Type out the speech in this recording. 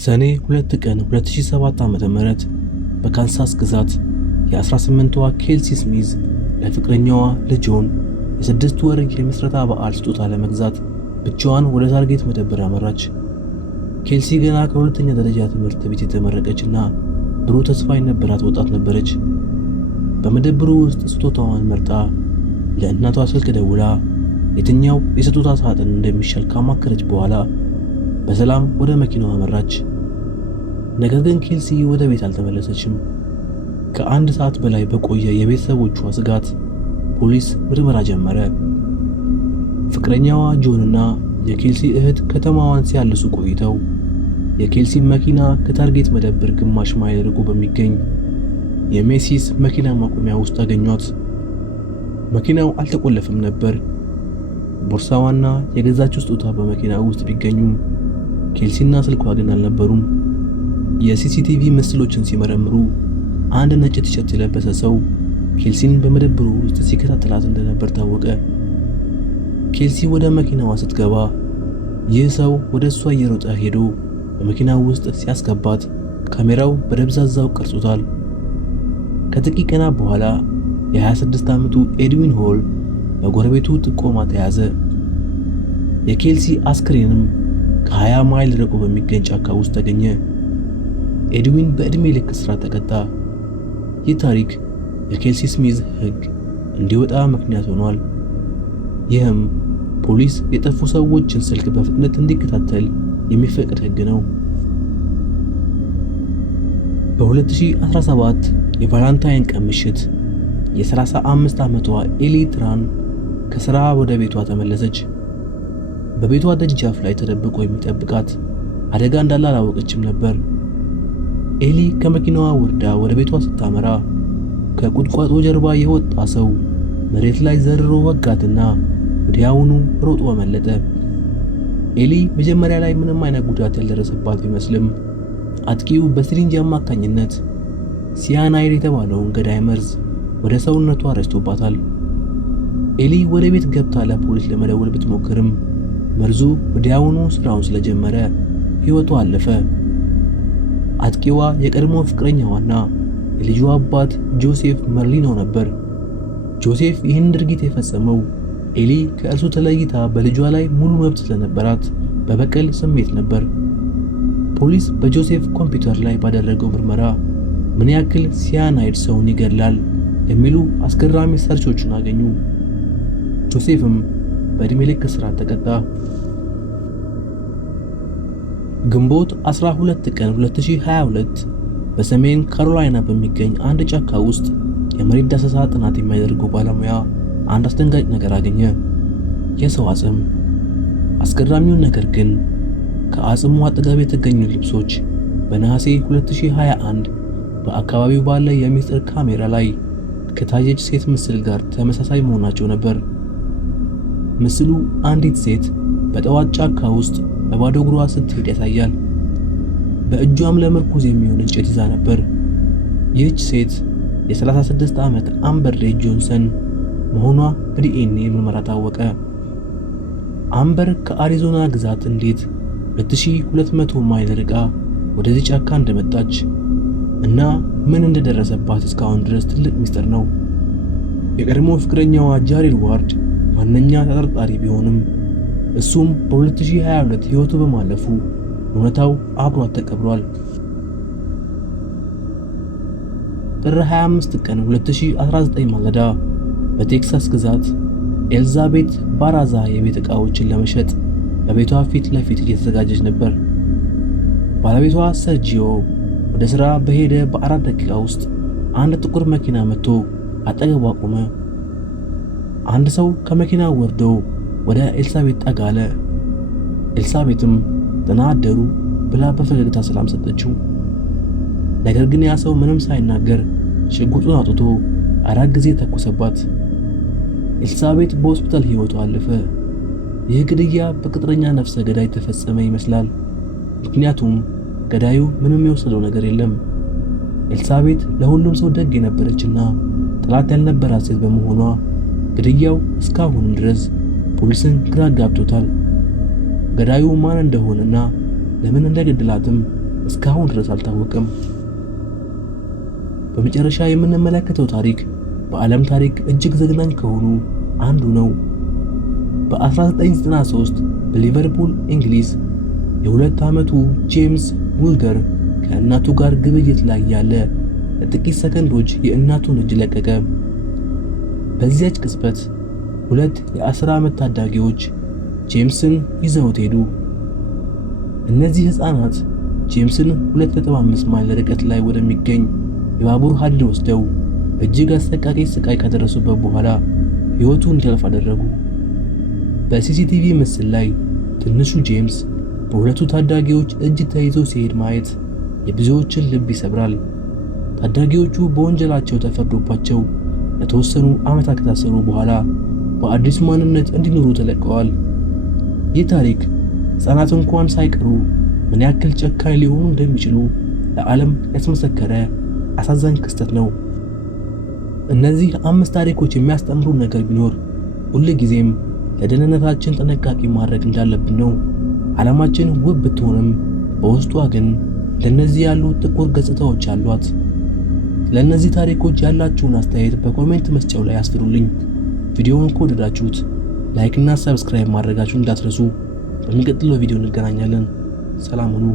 ሰኔ 2 ቀን 2007 ዓ.ም በካንሳስ ግዛት የ18ቷ ኬልሲ ስሚዝ ለፍቅረኛዋ ለጆን የ6 ወር የምስረታ በዓል ስጦታ ለመግዛት ብቻዋን ወደ ታርጌት መደብር አመራች። ኬልሲ ገና ከሁለተኛ ደረጃ ትምህርት ቤት የተመረቀችና ብሩህ ተስፋ የነበራት ወጣት ነበረች። በመደብሩ ውስጥ ስጦታዋን መርጣ ለእናቷ ስልክ ደውላ የትኛው የስጦታ ሳጥን እንደሚሻል ካማከረች በኋላ በሰላም ወደ መኪናዋ አመራች። ነገር ግን ኬልሲ ወደ ቤት አልተመለሰችም። ከአንድ ሰዓት በላይ በቆየ የቤተሰቦቿ ስጋት ፖሊስ ምርመራ ጀመረ። ፍቅረኛዋ ጆንና የኬልሲ እህት ከተማዋን ሲያልሱ ቆይተው የኬልሲ መኪና ከታርጌት መደብር ግማሽ ማይል ርቆ በሚገኝ የሜሲስ መኪና ማቆሚያ ውስጥ አገኟት። መኪናው አልተቆለፈም ነበር። ቦርሳዋና የገዛችው ስጦታ በመኪና ውስጥ ቢገኙም ኬልሲና ስልኳ ግን አልነበሩም። የሲሲቲቪ ምስሎችን ሲመረምሩ አንድ ነጭ ቲሸርት የለበሰ ሰው ኬልሲን በመደብሩ ውስጥ ሲከታተላት እንደነበር ታወቀ። ኬልሲ ወደ መኪናዋ ስትገባ ይህ ሰው ወደ እሷ እየሮጠ ሄዶ በመኪናው ውስጥ ሲያስገባት ካሜራው በደብዛዛው ቀርጾታል። ከጥቂት ቀናት በኋላ የ26 ዓመቱ ኤድዊን ሆል በጎረቤቱ ጥቆማ ተያዘ። የኬልሲ አስክሬንም ከ20 ማይል ርቆ በሚገኝ ጫካ ውስጥ ተገኘ። ኤድዊን በዕድሜ ልክ እስራት ተቀጣ። ይህ ታሪክ የኬልሲ ስሚዝ ሕግ እንዲወጣ ምክንያት ሆኗል። ይህም ፖሊስ የጠፉ ሰዎችን ስልክ በፍጥነት እንዲከታተል የሚፈቅድ ሕግ ነው። በ2017 የቫላንታይን ቀን ምሽት የ35 ዓመቷ ኤሊ ትራን ከሥራ ወደ ቤቷ ተመለሰች። በቤቷ ደጃፍ ላይ ተደብቆ የሚጠብቃት አደጋ እንዳለ አላወቀችም ነበር። ኤሊ ከመኪናዋ ወርዳ ወደ ቤቷ ስታመራ ከቁጥቋጦ ጀርባ የወጣ ሰው መሬት ላይ ዘርሮ ወጋትና ወዲያውኑ ሮጦ አመለጠ። ኤሊ መጀመሪያ ላይ ምንም አይነት ጉዳት ያልደረሰባት ቢመስልም አጥቂው በሲሪንጅ አማካኝነት ሲያናይድ የተባለውን ገዳይ መርዝ ወደ ሰውነቷ ረጭቶባታል። ኤሊ ወደ ቤት ገብታ ለፖሊስ ለመደወል ብትሞክርም መርዙ ወዲያውኑ ስራውን ስለጀመረ ሕይወቷ አለፈ። አጥቂዋ የቀድሞ ፍቅረኛዋና የልጇ አባት ጆሴፍ መርሊኖ ነበር። ጆሴፍ ይህን ድርጊት የፈጸመው ኤሊ ከእርሱ ተለይታ በልጇ ላይ ሙሉ መብት ስለነበራት በበቀል ስሜት ነበር። ፖሊስ በጆሴፍ ኮምፒውተር ላይ ባደረገው ምርመራ ምን ያክል ሲያናይድ ሰውን ይገድላል የሚሉ አስገራሚ ሰርቾችን አገኙ። ጆሴፍም በዕድሜ ልክ እስራት ተቀጣ። ግንቦት 12 ቀን 2022 በሰሜን ካሮላይና በሚገኝ አንድ ጫካ ውስጥ የመሬት ዳሰሳ ጥናት የሚያደርገው ባለሙያ አንድ አስደንጋጭ ነገር አገኘ። የሰው አጽም። አስገራሚው ነገር ግን ከአጽሙ አጠገብ የተገኙ ልብሶች በነሐሴ 2021 በአካባቢው ባለ የሚስጥር ካሜራ ላይ ከታየች ሴት ምስል ጋር ተመሳሳይ መሆናቸው ነበር። ምስሉ አንዲት ሴት በጠዋት ጫካ ውስጥ በባዶ እግሯ ስትሄድ ያሳያል። በእጇም ለምርኩዝ የሚሆን እንጨት ይዛ ነበር። ይህች ሴት የ36 ዓመት አምበር ሬይ ጆንሰን መሆኗ በዲኤንኤ ምርመራ ታወቀ። አምበር ከአሪዞና ግዛት እንዴት 2200 ማይል ርቃ ወደዚህ ጫካ እንደመጣች እና ምን እንደደረሰባት እስካሁን ድረስ ትልቅ ሚስጥር ነው። የቀድሞ ፍቅረኛዋ ጃሬድ ዋርድ ዋነኛ ተጠርጣሪ ቢሆንም እሱም በ2022 ሕይወቱ በማለፉ እውነታው አብሯት ተቀብሯል። ጥር 25 ቀን 2019 ማለዳ በቴክሳስ ግዛት ኤልዛቤት ባራዛ የቤት ዕቃዎችን ለመሸጥ በቤቷ ፊት ለፊት እየተዘጋጀች ነበር። ባለቤቷ ሰርጂዮ ወደ ሥራ በሄደ በ4 ደቂቃ ውስጥ አንድ ጥቁር መኪና መጥቶ አጠገቧ ቆመ። አንድ ሰው ከመኪናው ወርዶ ወደ ኤልሳቤት ጠጋ አለ። ኤልሳቤትም ደህና አደሩ ብላ በፈገግታ ሰላም ሰጠችው። ነገር ግን ያ ሰው ምንም ሳይናገር ሽጉጡን አውጥቶ 4 ጊዜ ተኮሰባት። ኤልሳቤት በሆስፒታል ሕይወቷ አለፈ። ይህ ግድያ በቅጥረኛ ነፍሰ ገዳይ ተፈጸመ ይመስላል። ምክንያቱም ገዳዩ ምንም የወሰደው ነገር የለም። ኤልሳቤት ለሁሉም ሰው ደግ የነበረችና ጠላት ያልነበራት ሴት በመሆኗ ግድያው እስካሁንም ድረስ ፖሊስን ግራ ጋብቶታል። ገዳዩ ማን እንደሆነና ለምን እንደገደላትም እስካሁን ድረስ አልታወቀም። በመጨረሻ የምንመለከተው ታሪክ በዓለም ታሪክ እጅግ ዘግናኝ ከሆኑ አንዱ ነው። በ1993 በሊቨርፑል እንግሊዝ የ2 ዓመቱ ጄምስ ውልገር ከእናቱ ጋር ግብይት ላይ ያለ ለጥቂት ሰከንዶች የእናቱን እጅ ለቀቀ። በዚያች ቅጽበት 2 የ10 ዓመት ታዳጊዎች ጄምስን ይዘውት ሄዱ። እነዚህ ሕፃናት ጄምስን 2.5 ማይል ርቀት ላይ ወደሚገኝ የባቡር ሐዲድ ወስደው እጅግ አሰቃቂ ስቃይ ካደረሱበት በኋላ ሕይወቱ እንዲያልፍ አደረጉ። በሲሲቲቪ ምስል ላይ ትንሹ ጄምስ በሁለቱ ታዳጊዎች እጅ ተይዞ ሲሄድ ማየት የብዙዎችን ልብ ይሰብራል። ታዳጊዎቹ በወንጀላቸው ተፈርዶባቸው ለተወሰኑ ዓመታት ከታሰሩ በኋላ በአዲስ ማንነት እንዲኖሩ ተለቀዋል። ይህ ታሪክ ሕፃናት እንኳን ሳይቀሩ ምን ያክል ጨካኝ ሊሆኑ እንደሚችሉ ለዓለም ያስመሰከረ አሳዛኝ ክስተት ነው። እነዚህ 5 ታሪኮች የሚያስተምሩ ነገር ቢኖር ሁልጊዜም ለደህንነታችን ጥንቃቄ ማድረግ እንዳለብን ነው። ዓለማችን ውብ ብትሆንም በውስጧ ግን እንደነዚህ ያሉ ጥቁር ገጽታዎች አሏት። ለእነዚህ ታሪኮች ያላችሁን አስተያየት በኮሜንት መስጫው ላይ አስፍሩልኝ። ቪዲዮውን ከወደዳችሁት ላይክ እና ሰብስክራይብ ማድረጋችሁን እንዳትረሱ። በሚቀጥለው ቪዲዮ እንገናኛለን። ሰላም ሁኑ።